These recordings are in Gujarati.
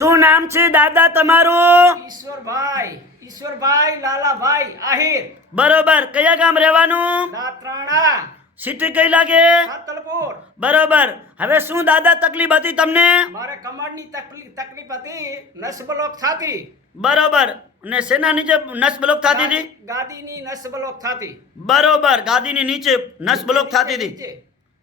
શું નામ છે દાદા તમારું? ઈશ્વરભાઈ લાલાભાઈ આહિર. બરોબર. કયા ગામ રહેવાનું? દાત્રાણા. સિટી કઈ લાગે? સાતલપુર. બરોબર. હવે શું દાદા તકલીફ હતી તમને? મારે કમરની તકલીફ હતી, નસ બ્લોક થતી. બરોબર. ને શેના નીચે નસ બ્લોક થતી હતી? ગાદીની નસ બ્લોક થતી. બરોબર. ગાદીની નીચે નસ બ્લોક થતી હતી.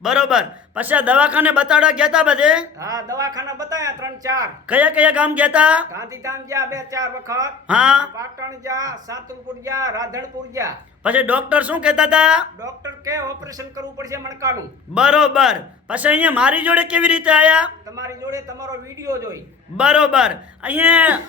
બરોબર. પછી આ દવાખાને બતાડવા ગયા તા બધે? હા, દવાખાના બતાયા 3-4. કયા કયા ગામ ગયા તા? ગાંધીધામ જા 2-4 વખત. હા. પાટણ જા, સાતલપુર જા, રાધનપુર જા. પછી ડોક્ટર શું કહેતા હતા? ડોક્ટર કે ઓપરેશન કરવું પડશે મણકાનું. બરોબર. પછી અહીંયા મારી જોડે કેવી રીતે આયા? તમારી જોડે તમારો વિડિયો જોઈ. બરોબર. અહીંયા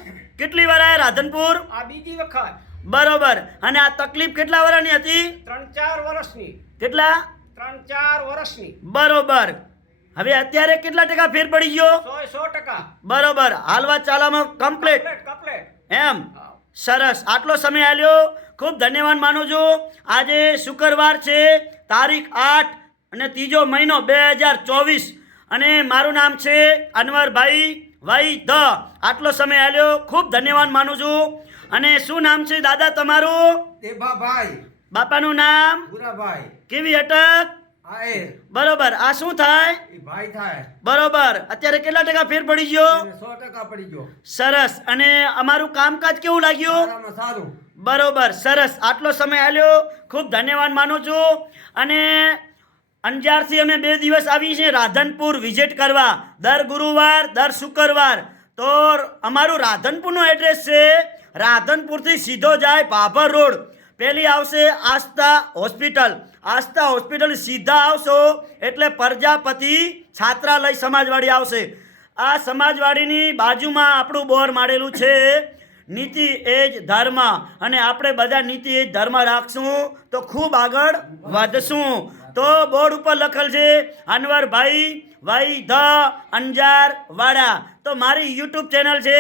કેટલી વાર આયા રાધનપુર? આ બીજી વખત. બરોબર. અને આ તકલીફ કેટલા વર્ષની હતી? 3-4 વર્ષની. કેટલા? 3-4 વર્ષની. બરોબર. હવે અત્યારે કેટલા ટકા ફેર પડી ગયો? 100%. બરોબર. હાલવા ચાલામાં કમ્પ્લીટ કમ્પ્લીટ. એમ? સરસ. આટલો સમય આલ્યો, ખૂબ ધન્યવાદ માનું છું. આજે શુક્રવાર છે, તારીખ 8 અને 3જો મહિનો 2024 અને મારું નામ છે અનવરભાઈ વાઈ ધ. આટલો સમય આલ્યો, ખૂબ ધન્યવાદ માનું છું. અને શું નામ છે દાદા તમારું? દેભાભાઈ. બાપાનું નામ? ભૂરાભાઈ. કેવી અટક? આહિર. બરોબર. આ શું થાય? ઈ ભાઈ થાય. બરોબર. અત્યારે કેટલા ટકા ફેર પડી ગયો? એને 100% પડી ગયો. સરસ. અને અમારું કામકાજ કેવું લાગ્યું? સારામાં સારું. બરોબર. સરસ. આટલો સમય આલ્યો, ખૂબ ધન્યવાદ માનું છું. અને અંજારથી અમે 2 દિવસ આવી છે રાધનપુર વિઝિટ કરવા, દર ગુરુવાર, દર શુક્રવાર. તો અમારું રાધનપુરનું એડ્રેસ છે, રાધનપુરથી સીધો જાય ભાભર રોડ, પહેલી આવશે આસ્થા હોસ્પિટલ. આસ્થા હોસ્પિટલ સીધા આવશો એટલે પ્રજાપતિ છાત્રાલય સમાજવાડી આવશે. આ સમાજવાડીની બાજુમાં આપણું બોર મારેલું છે, નીતિ એ જ ધર્મ. અને આપણે બધા નીતિ એ જ ધર્મ રાખશું તો ખૂબ આગળ વધશું. તો બોર્ડ ઉપર લખેલ છે અનવરભાઈ વાઈ ધ અંજાર વાડા. તો મારી યુટ્યુબ ચેનલ છે,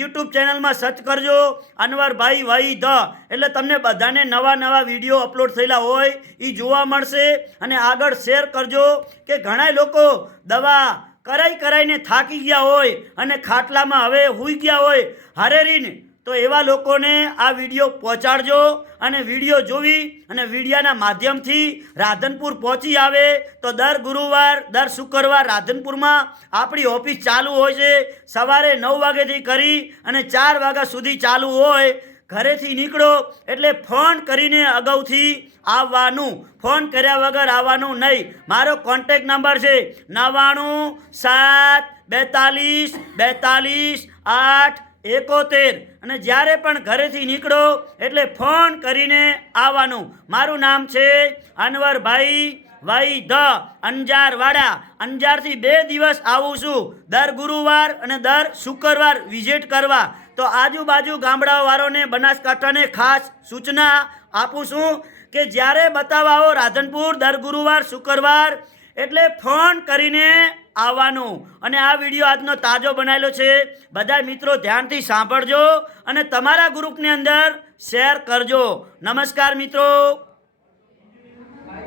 યુટ્યુબ ચેનલમાં સર્ચ કરજો અનવરભાઈ વાઈ ધ, એટલે તમને બધાને નવા નવા વિડીયો અપલોડ થયેલા હોય એ જોવા મળશે. અને આગળ શેર કરજો કે ઘણા લોકો દવા કરાઈને થાકી ગયા હોય અને ખાટલામાં હવે સૂઈ ગયા હોય હારેરીને, તો એવા લોકોને આ વિડીયો પહોંચાડજો. અને વિડીયો જોવી અને વિડીયાના માધ્યમથી રાધનપુર પહોંચી આવે તો દર ગુરુવાર, દર શુક્રવાર રાધનપુરમાં આપણી ઓફિસ ચાલુ હોય છે. સવારે 9 વાગ્યાથી કરી અને 4 વાગ્યા સુધી ચાલુ હોય. ઘરેથી નીકળો એટલે ફોન કરીને અગાઉથી આવવાનું, ફોન કર્યા વગર આવવાનું નહીં. મારો કોન્ટેક નંબર છે 99 7 42 42 8 71. અને જ્યારે પણ ઘરેથી નીકળો એટલે ફોન કરીને આવવાનું. મારું નામ છે અનવરભાઈ વાઈ ધ અંજારવાડા. અંજારથી 2 દિવસ આવું છું, દર ગુરુવાર અને દર શુક્રવાર વિઝિટ કરવા. તો આજુબાજુ ગામડાવાળાને બનાસકાંઠાને ખાસ સૂચના આપું છું કે જ્યારે બતાવવા આવો રાધનપુર દર ગુરુવાર શુક્રવાર એટલે ફોન કરીને આવવાનું. અને આ વિડીયો આજનો તાજો બનાવેલો છે, બધા મિત્રો ધ્યાનથી સાંભળજો અને તમારા ગ્રુપની અંદર શેર કરજો. નમસ્કાર મિત્રો.